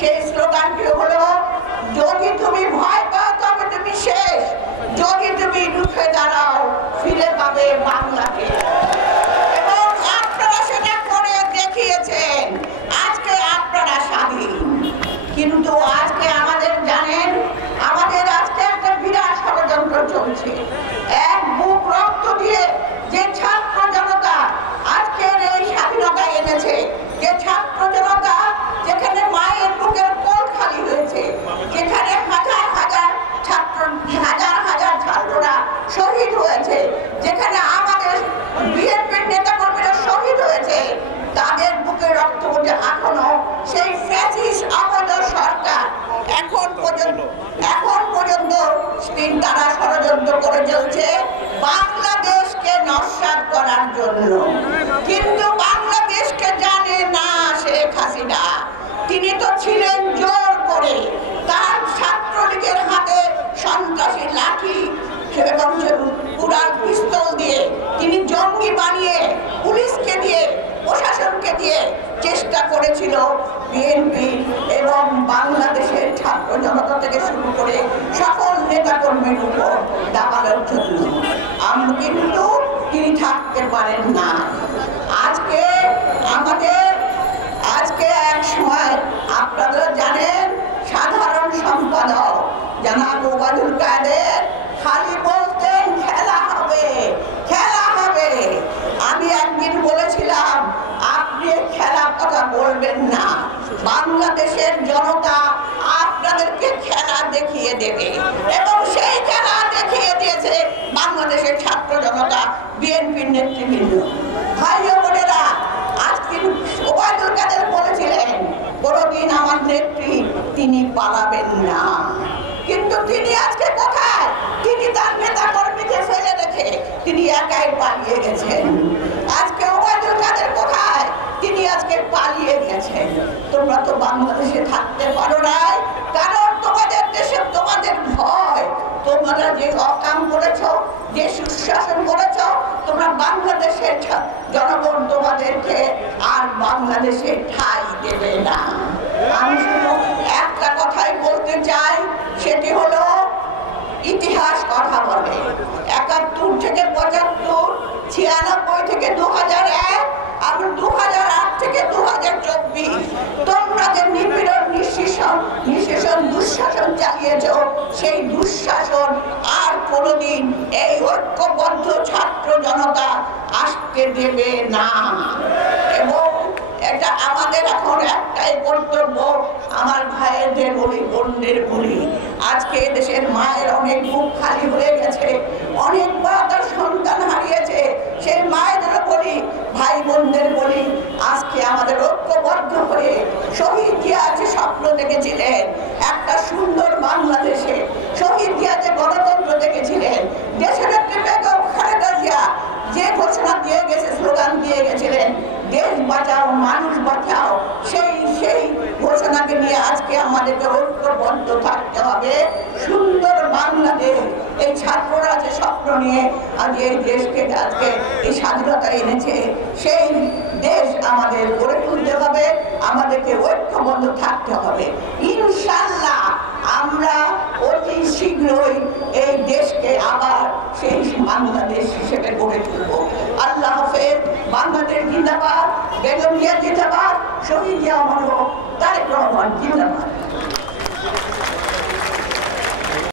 সেই স্লোগানটি হলো, যদি তুমি ভয় পাও তবে তুমি শেষ, যদি তুমি রুখে দাঁড়াও ফিরে পাবে বাংলাকে। এবং আপনারা সেটা করে দেখিয়েছেন। আজকে আপনারা স্বাধীন, কিন্তু আজকে আমাদের জানেন, আমাদের আজকে একটা বিরাট ষড়যন্ত্র চলছে। এক বুক রক্ত দিয়ে যে ছাত্র জনতা আজকের এই স্বাধীনতা এনেছে, যে ছাত্র জনতা যেখানে মায়ের বুকের কোল খালি হয়েছে, যেখানে হাজার হাজার ছাত্র, হাজার হাজার ছাত্ররা শহীদ হয়েছে, যেখানে আমাদের বিএনপির নেতা কর্মীরা শহীদ হয়েছে, তাদের বুকে রক্ত বলে এখনো সেই ফ্যাসিস্ট অবৈধ সরকার এখন পর্যন্ত তারা ষড়যন্ত্র করে চলছে বাংলাদেশকে নস্যাৎ করার জন্য। কিন্তু বাংলাদেশকে জানে না শেখ হাসিনা। তিনি তো ছিলেন জোর করে, তার ছাত্রলীগের হাতে সন্ত্রাসী লাঠি এবং উড়ান পিস্তল দিয়ে তিনি জঙ্গি বানিয়ে পুলিশকে দিয়ে, প্রশাসনকে দিয়ে চেষ্টা করেছিল বিএনপি এবং বাংলাদেশের ছাত্র জনতা থেকে শুরু করে সকল নেতাকর্মীর উপর দাবানোর জন্য। কিন্তু তিনি থাকতে পারেন না। আজকে এক সময় আপনারা জানেন, সাধারণ সম্পাদক জনাব ওবায়দুল কাদের খালি বলতেন খেলা হবে, খেলা হবে। আমি একদিন বলেছিলাম, আপনি খেলার কথা বলবেন না, বাংলাদেশের জনতা আপনাদেরকে খেলা দেখিয়ে দেবে। এবং সেই খেলা দেখিয়ে দিয়েছে বাংলাদেশের ছাত্র জনতা, বিএনপির নেতৃবৃন্দ। ভাই ও বোনেরা, আজকে ওবায়দুল কাদের বলেছিলেন, কোনদিন আমার নেত্রী তিনি পালাবেন না। কিন্তু তিনি আজকে কোথায়? তিনি তার নেতা কর্মীকে ফেলে রেখে তিনি একাই পালিয়ে গেছেন। আজকে ওবায়দুল কাদের কোথায়? তিনি আজকে পালিয়ে গেছেন। তোমরা তো বাংলাদেশে থাকতে পারো নাই, কারণ তোমাদের দেশে তোমাদের ভয়। তোমরা যে অকাম করেছো, যে সুশাসন করেছো, তোমরা বাংলাদেশের জনগণ তোমাদেরকে আর বাংলাদেশে ঠাঁই দেবে না। আমি শুধু একটা কথাই বলতে চাই, সেটি হলো ইতিহাস কথা বলে। ৭১ থেকে ৭৫, ৯৬ থেকে ২০০১, আর ২০০৮ থেকে ২০২৪ তোমরা যে নিপীড়ন, নিঃশেষণ দুঃশাসন চালিয়েছ, সেই দুঃশাসন আর কোনোদিন এই ঐক্যবদ্ধ ছাত্র জনতা আসতে দেবে না। এবং এটা আমাদের এখন একটাই কর্তব্য, আমার ভাইদের বলি, বোনদের বলি, আজকে দেশের মায়ের অনেক বুক খালি হয়ে গেছে, অনেক মা তার সন্তান হারিয়েছে, সেই মায়েদেরও বলি, ভাই বোনদের বলি, আজকে আমাদের ঐক্যবদ্ধ হয়ে শহীদ জিয়া যে স্বপ্ন দেখেছিলেন একটা সুন্দর বাংলাদেশে, শহীদ জিয়া যে গণতন্ত্র দেখেছিলেন, দেশের একটি বেগম খালেদা জিয়া যে ঘোষণা দিয়ে গেছে, স্লোগান দিয়ে গেছিলেন, দেশ বাঁচাও মানুষ বাঁচাও, সেই ঘোষণাকে নিয়ে আজকে আমাদেরকে ঐক্যবদ্ধ থাকতে হবে। সুন্দর বাংলাদেশ, এই ছাত্ররা যে স্বপ্ন নিয়ে আজ এই দেশকে আজকে এই স্বাধীনতা এনেছে, সেই দেশ আমাদের গড়ে তুলতে হবে, আমাদেরকে ঐক্যবদ্ধ থাকতে হবে। ইনশাআল্লাহ আমরা অতি শীঘ্রই এই দেশকে আবার সেই বাংলাদেশ হিসেবে গড়ে তুলব। আল্লাহ হাফেজ। বাংলাদেশ জিন্দাবাদ, বেগম জিয়া জিন্দাবাদ, শহীদ জিয়া অমর হোক, তারেক রহমান জিন্দাবাদ।